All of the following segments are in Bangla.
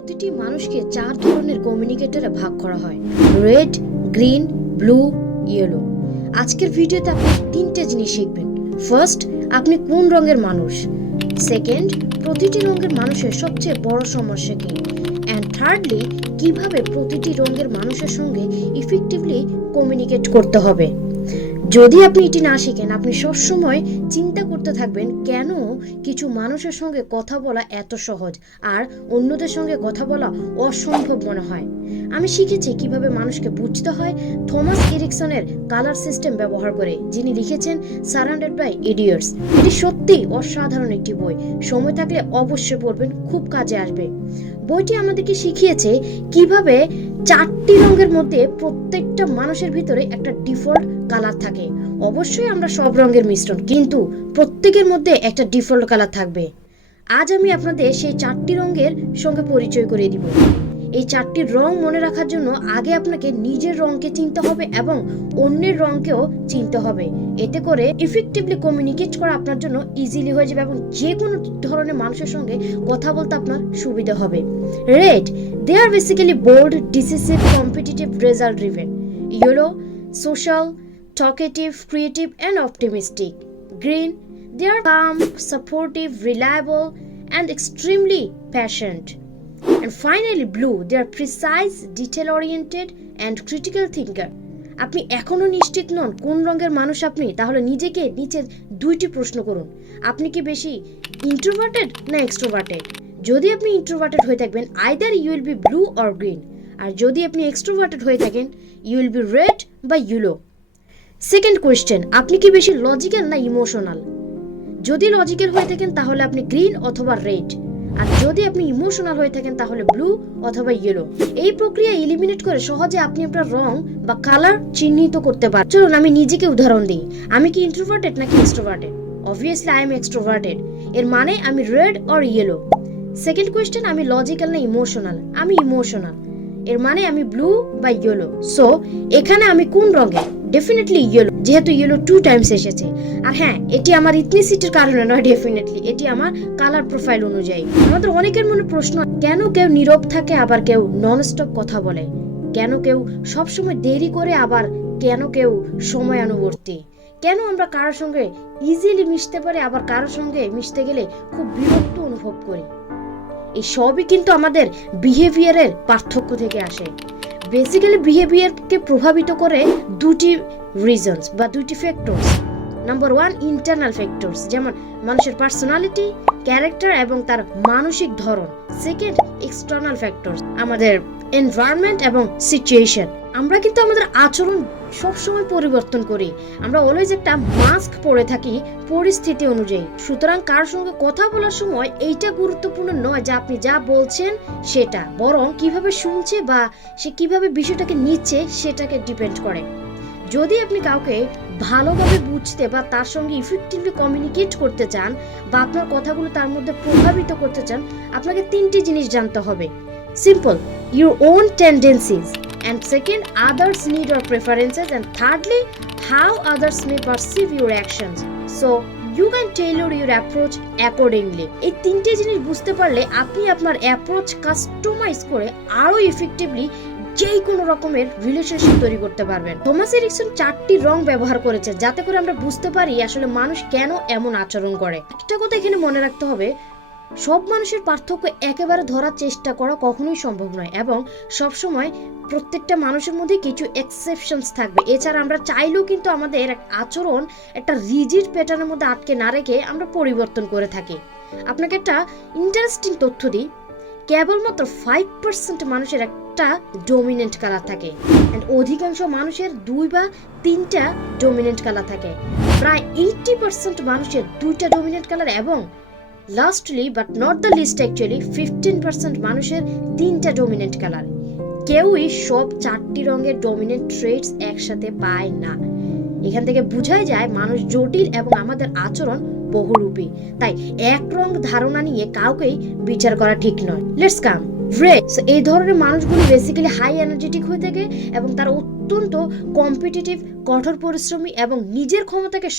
প্রতিটি মানুষকে 4 ধরনের কমিউনিকেটরে ভাগ করা হয়: রেড, গ্রিন, ব্লু, ইয়েলো। আজকের ভিডিওতে আপনি 3টে জিনিস শিখবেন। ফার্স্ট, আপনি কোন রঙের মানুষ। সেকেন্ড, প্রতিটি রঙের মানুষের সবচেয়ে বড় সমস্যা কি। অ্যান্ড থার্ডলি, কিভাবে প্রতিটি রঙের মানুষের সঙ্গে ইফেক্টিভলি কমিউনিকেট করতে হবে। যদি আপনি এটি না শিখেন, আপনি সবসময় চিন্তা করতে থাকবেন কেন কিছু মানুষের সঙ্গে কথা বলা এত সহজ আর অন্যদের সঙ্গে কথা বলা অসম্ভব মনে হয়। আমি শিখেছি কিভাবে মানুষকে বুঝতে হয় থমাস এরিকসনের কালার সিস্টেম ব্যবহার করে, যিনি লিখেছেন সারাউন্ডেড বাই ইডিয়টস। এটি সত্যি অসাধারণ একটি বই, সময় থাকলে অবশ্যই পড়বেন, খুব কাজে আসবে। বইটি আমাদেরকে শিখিয়েছে কিভাবে 4টি রঙের মধ্যে প্রত্যেকটা মানুষের ভিতরে একটা ডিফল্ট কালার থাকে। অবশ্যই আমরা সব রঙের মিশ্রণ, কিন্তু প্রত্যেকের মধ্যে একটা ডিফল্ট কালার থাকবে। আজ আমি আপনাদের সেই 4টি রঙের সঙ্গে পরিচয় করিয়ে দিব। এই 4টি রং মনে রাখার জন্য আগে আপনাকে নিজের রঙকে চিনতে হবে এবং অন্যের রঙকেও চিনতে হবে। এতে করে ইফেক্টিভলি কমিউনিকেট করা আপনার জন্য ইজিলি হয়ে যাবে এবং যে কোনো ধরনের মানুষের সঙ্গে কথা বলতে আপনার সুবিধা হবে। Red, they are basically bold, decisive, competitive, result driven. Yellow, social, talkative, creative and optimistic. Green, they are calm, supportive, reliable and extremely passionate. And finally blue, they are precise, detail oriented and critical thinker. আপনি এখনো নিশ্চিত নন কোন রঙের মানুষ আপনি, তাহলে নিজেকে নিচের 2টি প্রশ্ন করুন। আপনি কি বেশি ইন্ট্রোভার্টেড না এক্সট্রোভার্টেড? যদি আপনি ইন্ট্রোভার্টেড হয়ে থাকবেন, either you will be blue or green. আর যদি আপনি এক্সট্রোভার্টেড হয়ে থাকেন, ইউ উইল বি রেড বা ইয়েলো। সেকেন্ড কোয়েশ্চেন, আপনি কি বেশি লজিক্যাল না ইমোশনাল? যদি লজিক্যাল হয়ে থাকেন তাহলে আপনি গ্রিন অথবা রেড, আর যদি আপনি ইমোশনাল হয়ে থাকেন তাহলে ব্লু অথবা ইয়েলো। এই প্রক্রিয়া এলিমিনেট করে সহজে আপনি আপনার রং বা কালার চিহ্নিত করতে পারেন। চলুন আমি নিজেকে উদাহরণ দিই। আমি কি ইন্ট্রোভার্টেড নাকি extroverted? Obviously I am extroverted. এর মানে আমি red or yellow. Second question, আমি লজিক্যাল না ইমোশনাল? আমি ইমোশনাল। এর মানে আমি ব্লু বা ইয়েলো। সো এখানে আমি কোন রঙের? ডেফিনেটলি ইয়েলো, যেহেতু ইয়েলো 2 টাইমস এসেছে। আর হ্যাঁ, এটি আমার ইথনিসিটির কারণে নয়, ডেফিনেটলি এটি আমার কালার প্রোফাইল অনুযায়ী। আমাদের অনেকের মনে প্রশ্ন, কেন কেউ নীরব থাকে আবার কেউ ননস্টপ কথা বলে? কেন কেউ সবসময় দেরি করে আবার কেন কেউ সময়ানুবর্তী? কেন আমরা কারোর সঙ্গে ইজিলি মিশতে পারি আবার কারোর সঙ্গে মিশতে গেলে খুব বিরক্ত অনুভব করি? এই সবই কিন্তু আমাদের বিহেভিয়ারের পার্থক্য থেকে আসে। বেসিক্যালি বিহেভিয়ারকে প্রভাবিত করে 2টি রিজনস বা 2টি ফ্যাক্টরস। নাম্বার 1, ইন্টারনাল ফ্যাক্টরস, যেমন মানুষের পার্সোনালিটি, ক্যারেক্টার এবং তার মানসিক ধরন। সেকেন্ড, এক্সটার্নাল ফ্যাক্টরস, আমাদের এনভায়রনমেন্ট এবং সিচুয়েশন। আমরা কিন্তু আমাদের আচরণ সবসময় পরিবর্তন করি। আমরা অলওয়েজ একটা মাস্ক পরে থাকি পরিস্থিতি অনুযায়ী। সুতরাং কার সঙ্গে কথা বলার সময় এইটা গুরুত্বপূর্ণ নয় যে আপনি যা বলছেন সেটা, বরং কিভাবে শুনছে বা সে কিভাবে বিষয়টাকে নিচ্ছে সেটাকে ডিপেন্ড করে। যদি আপনি কাউকে ভালোভাবে বুঝতে বা তার সঙ্গে ইফেক্টিভলি কমিউনিকেট করতে চান বা আপনার কথাগুলো তার মধ্যে প্রভাবিত করতে চান, আপনাকে 3টি জিনিস জানতে হবে। Simple, your own tendencies, and second, others' need or preferences, and thirdly, how others may perceive your actions, so you can tailor your approach accordingly. এই 3টে জিনিস বুঝতে পারলে আপনি আপনার অ্যাপ্রোচ কাস্টমাইজ করে আরো ইফেক্টিভলি যে কোনো রকমের রিলেশনশিপ তৈরি করতে পারবেন। থমাস এরিকসন 4টি রং ব্যবহার করেছে যাতে করে আমরা বুঝতে পারি আসলে মানুষ কেন এমন আচরণ করে। একটা কথা এখানে মনে রাখতে হবে, সব মানুষের পার্থক্য একেবারে ধরার চেষ্টা করা কখনোই সম্ভব নয় এবং সবসময় প্রত্যেকটা মানুষের মধ্যে কিছু এক্সেপশনস থাকবে। এছাড়া আমরা চাইলেও কিন্তু আমাদের আচরণ একটা রিজিড প্যাটার্নের মধ্যে আটকে না রেখে আমরা পরিবর্তন করে থাকি। আপনাকে একটা ইন্টারেস্টিং তথ্য দিই, কেবলমাত্র 5% মানুষের একটা ডমিনেন্ট কালার থাকে, এন্ড অধিকাংশ মানুষের 2 বা 3টা ডমিনেন্ট কালার থাকে। প্রায় 80% মানুষের 2টা ডমিনেন্ট কালার এবং lastly but not the least actually 15% মানুষের 3টা ডমিনেন্ট কালার। কেউই সব 4টি রঙের ডমিনেন্ট ট্রেটস একসাথে পায় না। এখান থেকে বোঝাই যায় মানুষ জটিল এবং আমাদের আচরণ বহুরূপী। তাই এক রং ধারণা নিয়ে কাউকেই বিচার করা ঠিক নয়। Let's come red. এই ধরনের মানুষগুলো বেসিক্যালি হাই এনার্জেটিক হয়ে থাকে এবং তারা অত্যন্ত কম্পিটিটিভ, কঠোর পরিশ্রমী এবং নিজের ক্ষমতাকে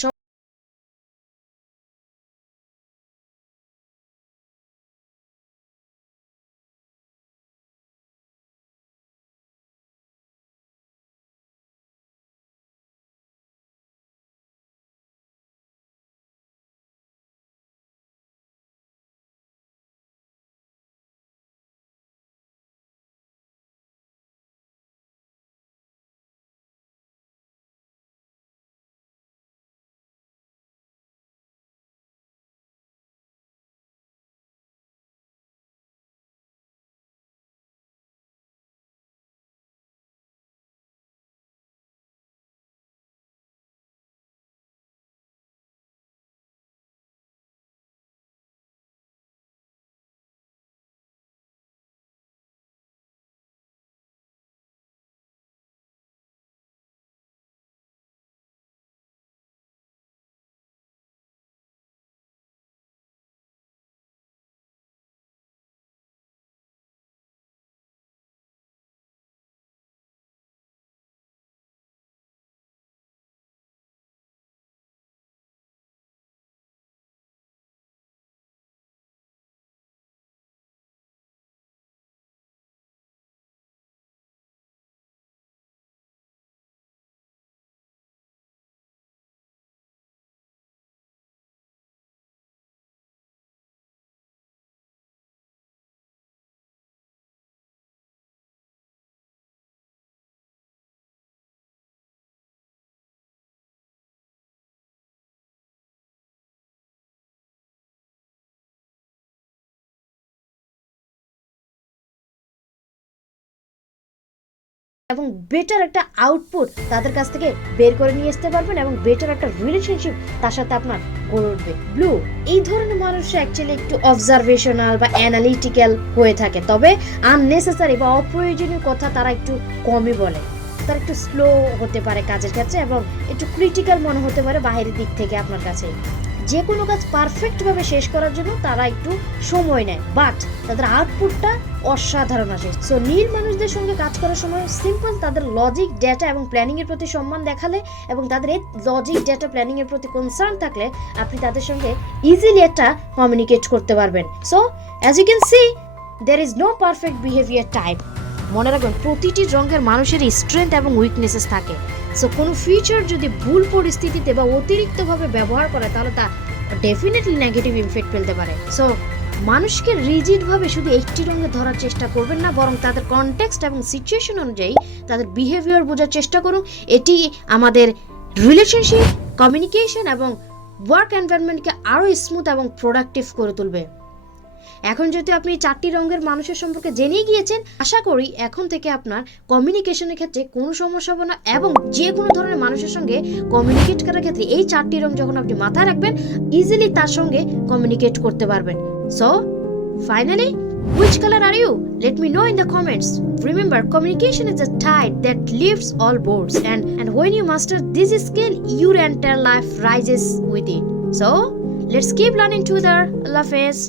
এবং বেটার একটা আউটপুট তাদের কাছ থেকে বের করে নিয়ে আসতে পারবেন এবং বেটার একটা রিলেশনশিপ তার সাথে আপনার গড়ে উঠবে। ব্লু এই ধরনের মানুষরা অ্যাকচুয়ালি একটু অবজারভেশনাল বা অ্যানালিটিক্যাল হয়ে থাকে, তবে আননেসেসারি বা অপ্রয়োজনীয় কথা তারা একটু কমই বলে। তারা একটু স্লো হতে পারে কাজের ক্ষেত্রে এবং একটু ক্রিটিক্যাল মনে হতে পারে বাইরের দিক থেকে আপনার কাছে। যে কোনো কাজ পারফেক্টভাবে শেষ করার জন্য তারা একটু সময় নেয়, বাট তাদের আউটপুটটা অসাধারণ আসে। সো নীল মানুষদের সঙ্গে কাজ করার সময় সিম্পল তাদের লজিক, ডেটা এবং প্ল্যানিং এর প্রতি সম্মান দেখালে এবং তাদের এই লজিক, ডেটা, প্ল্যানিং এর প্রতি কনসার্ন থাকলে আপনি তাদের সঙ্গে ইজিলি একটা কমিউনিকেট করতে পারবেন। So as you can see, there is no perfect behaviour type. মনে রাখবেন প্রতিটি রঙের মানুষের স্ট্রেংথ এবং উইকনেসেস থাকে। সো কোনো ফিচার যদি ভুল পরিস্থিতিতে বা অতিরিক্তভাবে ব্যবহার করে তাহলে তা ডেফিনেটলি নেগেটিভ ইমফেক্ট ফেলতে পারে। সো মানুষকে রিজিডভাবে শুধু একটি রঙে ধরার চেষ্টা করবেন না, বরং তাদের কনটেক্সট এবং সিচুয়েশন অনুযায়ী তাদের বিহেভিয়ার বোঝার চেষ্টা করুন। এটি আমাদের রিলেশনশিপ, কমিউনিকেশন এবং ওয়ার্ক এনভায়রনমেন্টকে আরও স্মুথ এবং প্রোডাক্টিভ করে তুলবে। এখন যেহেতু আপনি 4টি রঙের মানুষের সম্পর্কে জেনে গিয়েছেন, আশা করি এখন থেকে আপনার কমিউনিকেশনের ক্ষেত্রে কোনো সমস্যা হবে না এবং যে কোনো ধরনের মানুষের সঙ্গে কমিউনিকেট করার ক্ষেত্রে এই 4টি রং যখন আপনি মাথায় রাখবেন, ইজিলি তার সঙ্গে কমিউনিকেট করতে পারবেন। So finally, which color are you? Let me know in the comments. Remember, communication is a tide that lifts all boats, and when you master this skill, your entire life rises with it. So let's keep learning together. Allah Hafiz.